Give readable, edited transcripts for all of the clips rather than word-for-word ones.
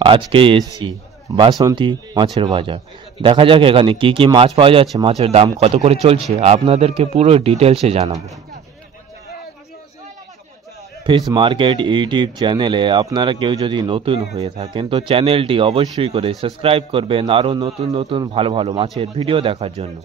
আজকে এসছি বাসন্তী মাছের বাজার। দেখা যাক এখানে কি কি মাছ পাওয়া যাচ্ছে, মাছের দাম কত করে চলছে, আপনাদেরকে পুরো ডিটেলসে জানাবো। ফিশ মার্কেট ইউটিউব চ্যানেলে আপনারা কেউ যদি নতুন হয়ে থাকেন তো চ্যানেলটি অবশ্যই করে সাবস্ক্রাইব করবেন আরও নতুন নতুন ভালো ভালো মাছের ভিডিও দেখার জন্য।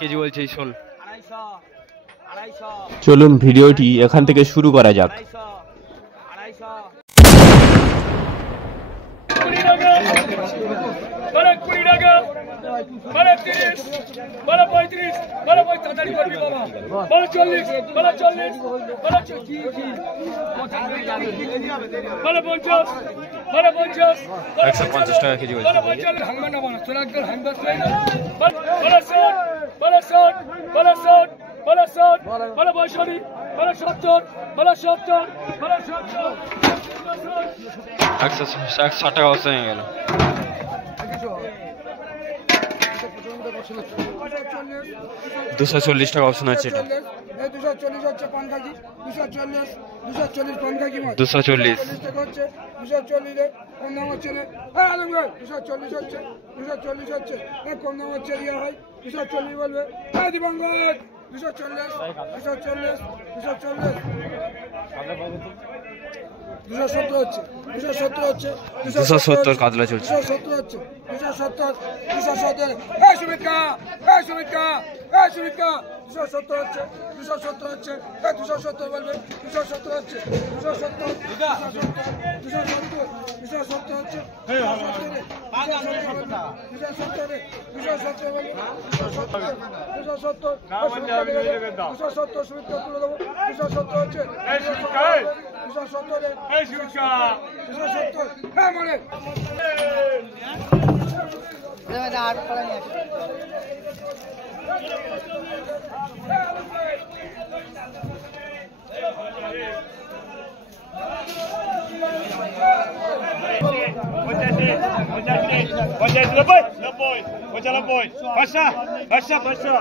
কেজি বলছে শোল। চলুন ভিডিওটি এখান থেকে শুরু করা যাক। টাকা কেজি টাকা অবস্থা হয়ে গেল। 240 টাকা অপশন আছে এটা। 240 হচ্ছে পানকাকি, 240 পানকাকি মাছ, 240 টাকা হচ্ছে, 240 এর কম দাম হচ্ছে না। এই আলম ভাই 240 হচ্ছে, 240 হচ্ছে, এই কম দাম হচ্ছে ইয়া হয় 240 বলবে। এই দিবঙ্গত 240 240 240 270 হচ্ছে, 270 হচ্ছে, 270 কাতলা চলছে, 270 হচ্ছে, 270 270। এই সুমিকা, এই সুমিকা, এই সুমিকা 270 হচ্ছে, 270 হচ্ছে, এই 270 বলবে, 270 হচ্ছে, 270 270 270 হচ্ছে, 270 270 বলবে, 270 270 সুমিকা তুলে দেবো, 270 হচ্ছে, 270 এই সুমিকা 270। হ্যাঁ মনে আট পড়া নিয়ে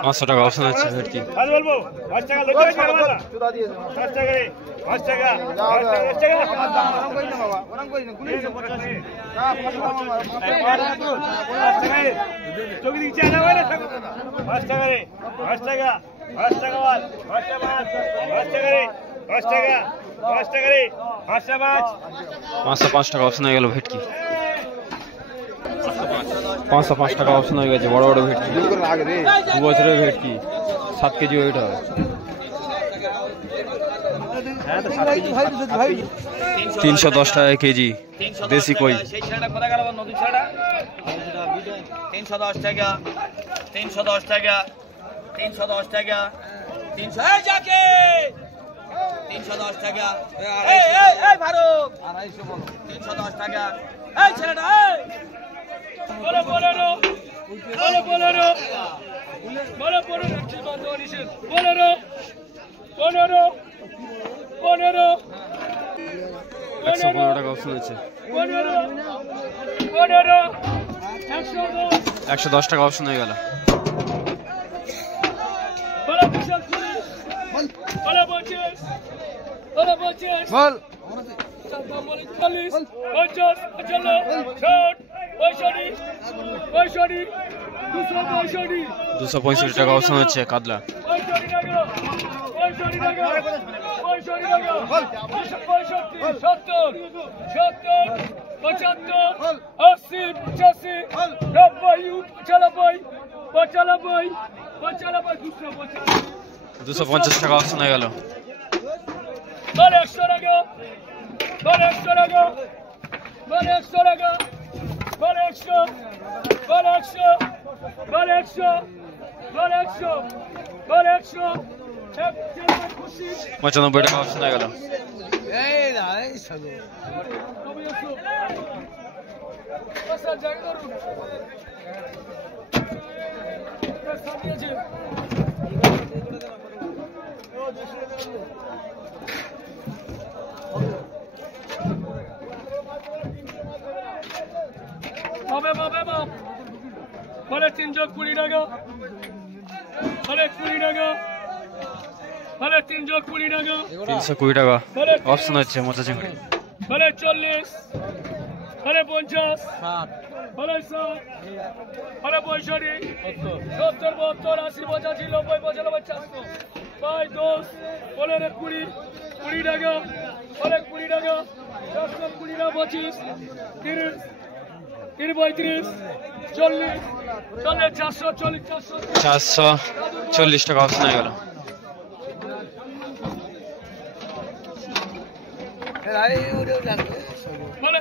পাঁচশো টাকা অপশন আছে ভেটকি। বলবো 5 টাকা লজ্জা আছে বাবা, 5 টাকা রে, 5 টাকা 5 টাকা ওরম করি না গুলি 5 টাকা চোখ দিচ্ছে না বলে 5 টাকা রে, 5 টাকা 5 টাকা বল, 5 টাকা 5 টাকা রে, 5 টাকা 5 টাকা রে, 5 টাকা 505 টাকা অপশন হয়ে গেল ভেটকি। 505 টাকা অপশন হয়ে গেছে বড় বড় ভেটকি, 2 বছরের ভেটকি, 7 কেজি ওয়েট হয়। 310 টাকা কেজি দেশি কই। 310 টাকা 310 টাকা 310 টাকা 300 এই যাকে 310 টাকা। এই এই এই ভারত 250 বলো, 310 টাকা। এই ছেলেটা এই বলে বলেরো বলে বলেরো বলে বলেরো কি বন্ধ নিছেন বলেরো 15 15 115 টাকা অপশন আছে। 15 15 110 টাকা অপশন হয়ে গেল। বলে 240 বলে 25 বলে 25 বল 40 50 60 265 টাকা অপশন হচ্ছে কাতলা। 250 টাকা অপশন হয়ে গেল। 100 টাকা 100 টাকা 100 টাকা 100 100 100 95 টাকা অপশন হয়ে গেল। বলে 320 টাকা, বলে 20 টাকা, বলে 320 টাকা, 320 টাকা অপশন হচ্ছে মোচা চিংড়ি। বলে 40, বলে 50, বলে 60, বলে 65, 70, 72, 80, 85, 90, 95, 400, 5, 10, বলে 20, 20 টাকা, বলে 20 টাকা, 420 টাকা, 25, 30, 35, 40, 440, 440 টাকা অপশন হয়ে গেল। বলে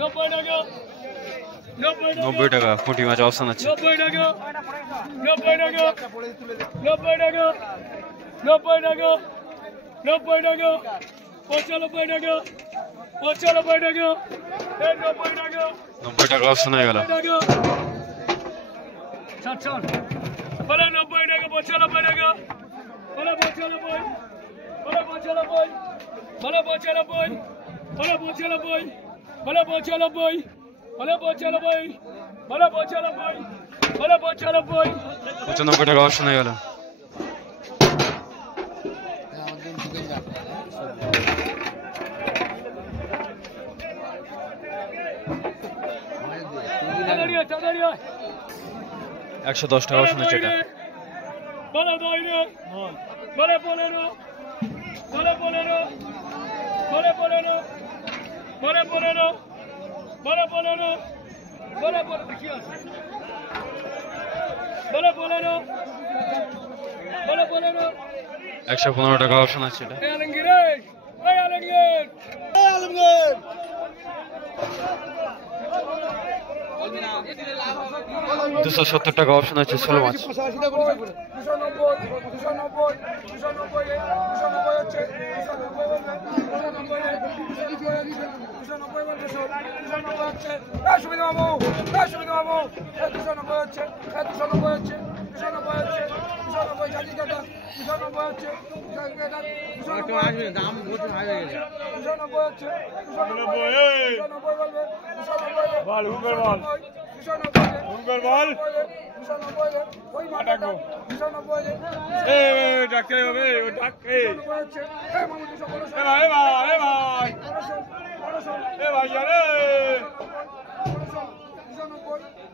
90 টাকা, 90 টাকা পুঁটি মাছ অপশন আছে। 90 টাকা, 90 টাকা, 90 টাকা, 90 টাকা, 90 টাকা, 95 টাকা, 95 টাকা, 90 টাকা, 90 টাকা অপশন হয়ে গেল। বলে 90 টাকা, 95 টাকা, বলে 95, বলে 95, বলে 95, বলে 95, বলে 95, বলে 95, বলে 95, বলে 95, 95 টাকা অপশন হয়ে গেল। তাড়াতাড়ি 110 টাকা অপশন হচ্ছে এটা। বলে 15, বলে 15, বলে 15, বলে 15, বলে 15, বলে 15, বলে 15, কি আছে? বলে 15, বলে 15, 115 টাকা অপশন আছে এটা। আলমগীর, এই আলমগীর, এই আলমগীর, 270 টাকা অপশন আছে 16 মাছ। 290, 290 হচ্ছে 290 হচ্ছে সুবিধা বাবু, সুবিধা বাবু, 290 হচ্ছে 290 হচ্ছে 290 হচ্ছে 290 চাকরি কাটা 290 হচ্ছে দাম প্রচুর হাই হয়ে গেছে 290 হচ্ছে 290 বলবে 290 বল হুঙ্গার বল, 290 হুঙ্গার বল, 290 ওই মাটা 290 এই ডাক্তার হবে, ও ডাক, এই হচ্ছে এই মামু 215 এ ভাই, এ ভাই, এ ভাই, এ ভাই আরে,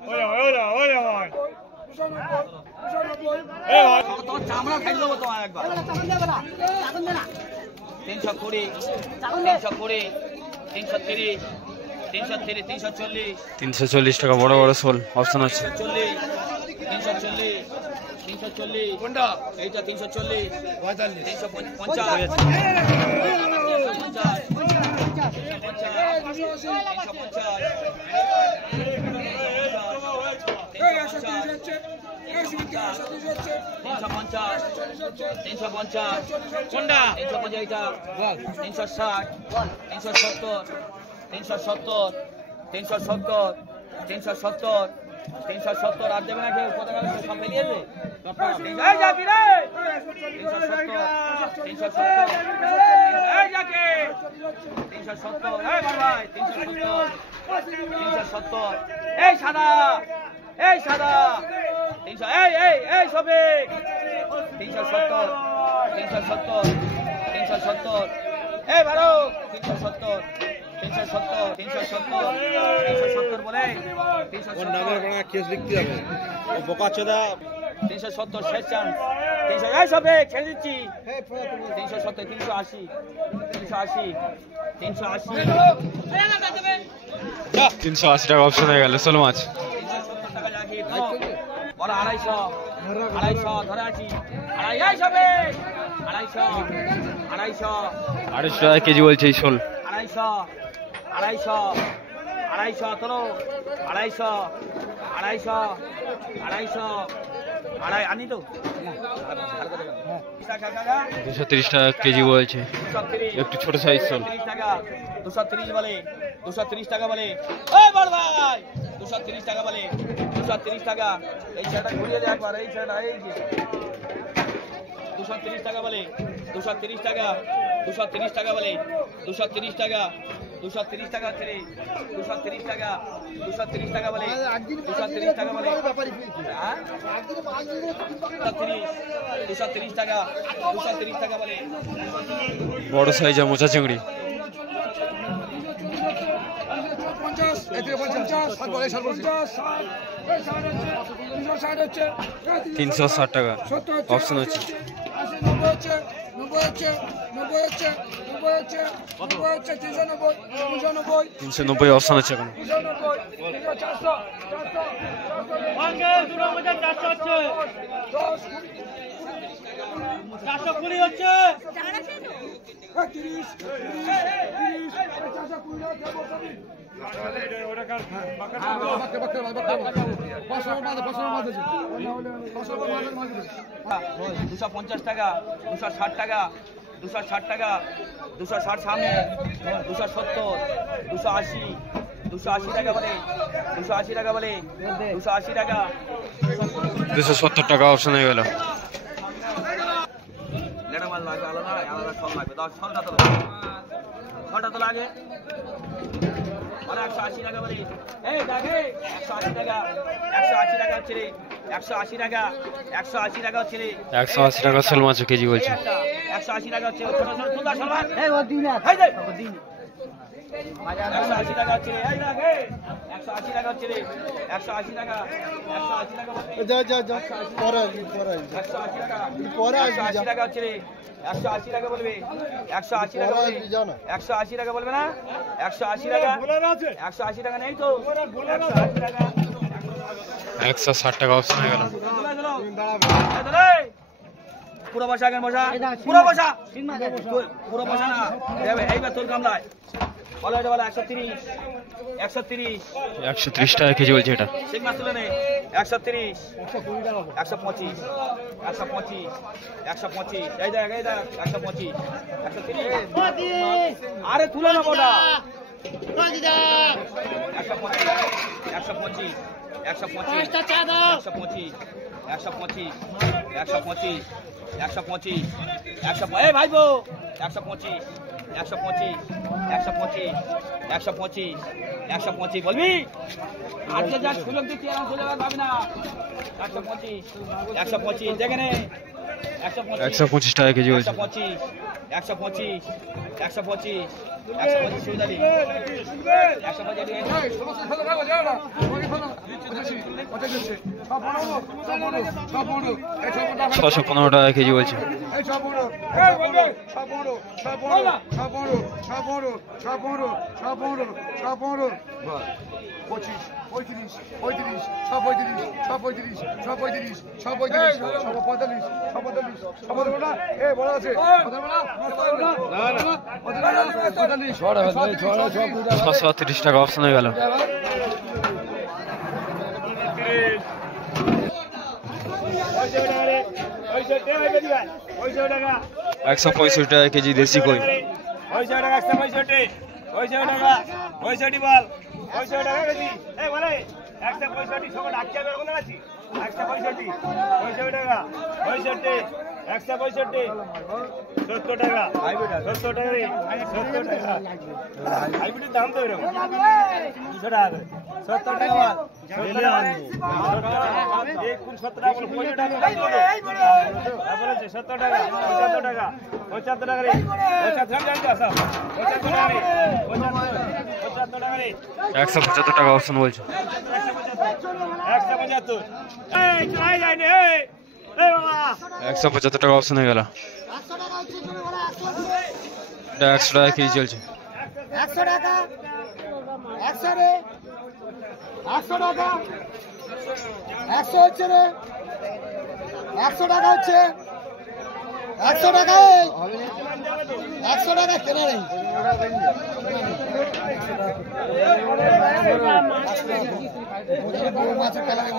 ওরে ওরে ওরে ভাই, এ ভাই, তোমার চামড়া ফেলে দেবো তোমার একবার। 320, 320, 330, 330, 340, 340 টাকা বড় বড় শোল অপশন আছে। 340, 340, 340, কোনটা এইটা 340, 350, 350, কোনটা 350, এইটা 360, 370, 370, 370, 370, 370, আর দেবে না কেউ, কত গেল সব পেরিয়ে যাবে। এই যাবি রে 370, 370, এই যাকে 370, এই ভাই 370, 370, এই সাদা, এই সাদা 300, এই সবিক 370, 370, 370, এই বারো 370, 370, 370, 370 বলে 370 শেষ চান্স 300, এই সবে ছেড়ে দিচ্ছি 370, 380, 380, 380, 380 টাকা অপশন হয়ে গেল 16 মাছ। 370 টাকা লাগিয়ে দাও বলো 250, 250 ধরে আছি, এই সবে 250, 250, 250 টাকা কেজি বলছে এই শোল। 250, 250, 250 তোলো 250, 250, 250, আড়াই আনি তো 230 টাকা কেজি বলছে, একটু ছোট সাইজ শোল। 230 টাকা 230 বলে 230 টাকা বলে, ওই বড় ভাই 230 টাকা বলে 230 টাকা, এই ছেলেটা ঘুরিয়ে দেয় একবার, এই ছেলেটা এই যে 230 টাকা বলে 230 টাকা 230 টাকা বলে 230 টাকা 230 টাকা হচ্ছে রে 230 টাকা 230 টাকা বলে 230 টাকা বলে হ্যাঁ 230 টাকা 230 টাকা বলে বড় সাইজের মোচা চিংড়ি 360 টাকা অপশন হচ্ছে 390 অপশন আছে এখন 420 হচ্ছে দুশো 50 টাকা 260 টাকা 260 টাকা 260 সামনে 270 280 280 টাকা বলে 280 টাকা বলে 280 টাকা 270 টাকা অপশন হয়ে গেল লেটা মাল লাগবে আলাদা আলাদা সব লাগবে 10 ছটা তো লাগে মানে 180 টাকা বলে এই দেখে 180 টাকা 180 টাকা হচ্ছে রে 180 টাকা 180 টাকা হচ্ছে রে 180 টাকা শোল মাছ কেজি বলছে 180 টাকা হচ্ছে ছোট ছোট তুলা সলমান এই ও দিন এই দে ও দিন 180 টাকা হচ্ছে এই দেখে 180 টাকা হচ্ছে রে 180 টাকা 180 টাকা যা পরে 180 টাকা পরে 180 টাকা হচ্ছে রে 180 টাকা বলবে 180 টাকা বলবে 180 টাকা বলবে না 180 টাকা 180 টাকা নেই তো 180 টাকা 160 টাকা অপশন হয়ে গেল পুরো বসা কেন বসা পুরো বসা পুরো বসা না দেবে এইবার তোর কামলায় বলো এটা বলো 130 130 টাকা কেজি বলছে এটা ঠিক মাছ তুলে নে 130 125 125 125 এই দেখ 125 130 আরে তুলে না বড়া 125 এই ভাইবো 125 বলবি আজকে যা সুযোগ দিচ্ছি এরকম সুযোগ আর পাবি না 125 দেখে নে 125 টাকা কেজি বলছে 125 সুবিধা নেই 615 টাকা কেজি বলছে 630 টাকা অপশন হয়ে গেল 165 টাকা কেজি দেশি কই 165 টাকা 165 টাকা 65 বল 65 টাকা কেজি এই বলে 165 সব ডাকতে হবে কোন আছে 165 টাকা 65 70 টাকা 70 টাকা রে 70 টাকা হাইব্রিডের দাম তো এরকম 200 টাকা 70 টাকা বল লেলে আনবো এই কোন 70 টাকা বল 50 টাকা তারপরে 70 টাকা 75 টাকা 75 টাকা রে 75 টাকা জানি আসা 75 টাকা রে 75 টাকা রে 175 টাকা অপশন বলছে 175 এই চাই যায়নি এই বাবা 175 টাকা অপশন হয়ে গেল 100 টাকা কেজি চলছে 100 টাকা 100 রে 100 টাকা 100 হচ্ছে রে 100 টাকা হচ্ছে 100 টাকা 100 টাকা কেনা নেই মাছের কালারে